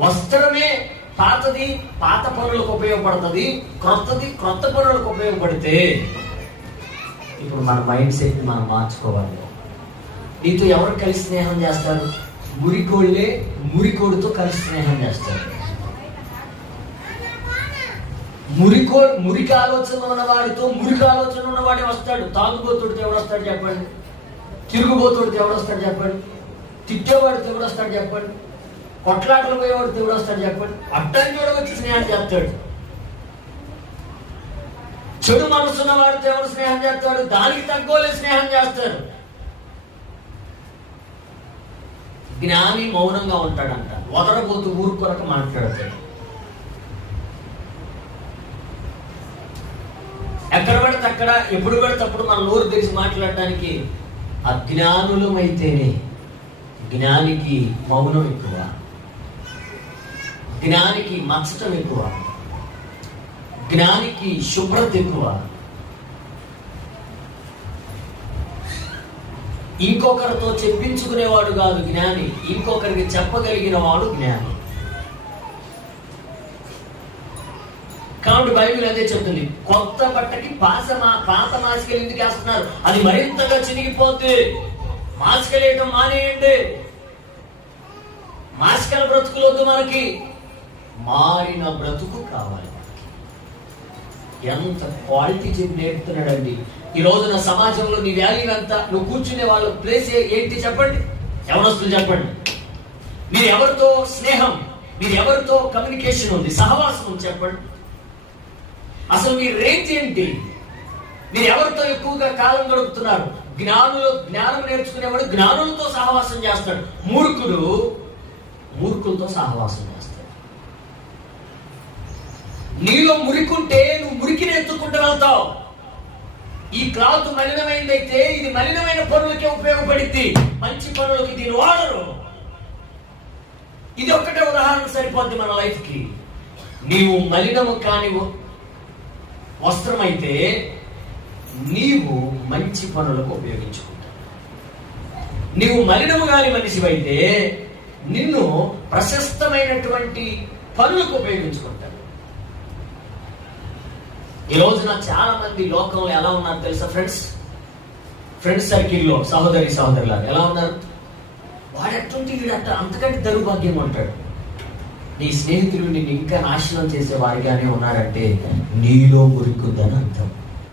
వస్త్రమే పాతది పాత పనులకు ఉపయోగపడుతుంది. క్రొత్తది క్రొత్త పనులకు ఉపయోగపడితే ఇప్పుడు మన మైండ్ సెట్ మనం మార్చుకోవాలి. నీతో ఎవరు కలిసి స్నేహం చేస్తారు? మురికోళ్ళే మురికోడితో కలిసి స్నేహం చేస్తారు. మురికో మురికి ఆలోచన ఉన్నవాడితో మురికి ఆలోచన ఉన్నవాడే వస్తాడు. తాగుబోతుడితో ఎవడు వస్తాడు చెప్పండి? తిరుగుబోతుడితో ఎవడు వస్తాడు చెప్పండి? తిట్టేవాడితో ఎవడు వస్తాడు చెప్పండి? కొట్లాటలు పోయేవాడు దేవుడు వస్తాడు చెప్పండి. అడ్డాన్ని కూడా వచ్చి స్నేహం చేస్తాడు. చెడు మనసున్న వాడు దేవుడు స్నేహం చేస్తాడు దానికి తగ్గోలే స్నేహం చేస్తాడు. జ్ఞాని మౌనంగా ఉంటాడంట. వదరబోతు ఊరు కొరకు మాట్లాడతాడు. ఎక్కడ పడితే అక్కడ ఎప్పుడు పడితే అప్పుడు మన నోరు తెరిచి మాట్లాడటానికి అజ్ఞానులమైతేనే జ్ఞానికి మౌనం ఎక్కువ. జ్ఞానికి మచ్చటం ఎక్కువ. జ్ఞానికి శుభ్రత ఎక్కువ. ఇంకొకరితో చెప్పించుకునేవాడు కాదు జ్ఞాని ఇంకొకరికి చెప్పగలిగిన వాడు జ్ఞాని. కాబట్టి బైబిల్ అదే చెప్తుంది. కొత్త బట్టకి పాస మా పాత మాసికలు ఎందుకు వేస్తున్నారు? అది మరింతగా చినిగిపోద్ది మాసికలు వేయటం మానేయండి. మాసికల బ్రతుకులొద్దు మనకి. మారిన బ్రతుకు కావాలి. ఎంత క్వాలిటీ చెప్పి నేర్పుతున్నాడండి ఈ రోజున సమాజంలో నీ వాల్యూ ఎంత? నువ్వు కూర్చునే వాళ్ళ ప్లేస్ ఏంటి చెప్పండి? ఎవరొస్తుంది చెప్పండి. మీరు ఎవరితో స్నేహం? మీరు ఎవరితో కమ్యూనికేషన్ ఉంది? సహవాసం ఉంది చెప్పండి. అసలు మీ రేంజ్ ఏంటి? మీరు ఎవరితో ఎక్కువగా కాలం గడుపుతున్నారు? జ్ఞానులు జ్ఞానం నేర్చుకునేవాడు జ్ఞానులతో సహవాసం చేస్తాడు. మూర్ఖుడు మూర్ఖులతో సహవాసం చేస్తాడు. నీలో మురికుంటే నువ్వు మురికిని ఎత్తుకుంటూ వెళ్తావు ఈ క్లాత్ మలినమైందైతే ఇది మలినమైన పనులకే ఉపయోగపడింది మంచి పనులకి దీని వాడరు. ఇది ఒక్కటే ఉదాహరణ సరిపోద్ది మన లైఫ్కి నీవు మలినము కాని వస్త్రమైతే నీవు మంచి పనులకు ఉపయోగించుకుంటావు. నీవు మలినము కాని మనిషివైతే నిన్ను ప్రశస్తమైనటువంటి పనులకు ఉపయోగించుకుంటావు. ఈ రోజున చాలా మంది లోకంలో ఎలా ఉన్నారు తెలుసా ఫ్రెండ్స్ ఫ్రెండ్స్ సర్కిల్లో సహోదరి సహోదరులు ఎలా ఉన్నారు? వాడు ఎట్టుంటే వీడట్ట అంతకంటే దౌర్భాగ్యం ఉంటాడు నీ స్నేహితులు నిన్ను ఇంకా నాశనం చేసే వారిగానే ఉన్నారంటే నీలో మురికుందని అర్థం.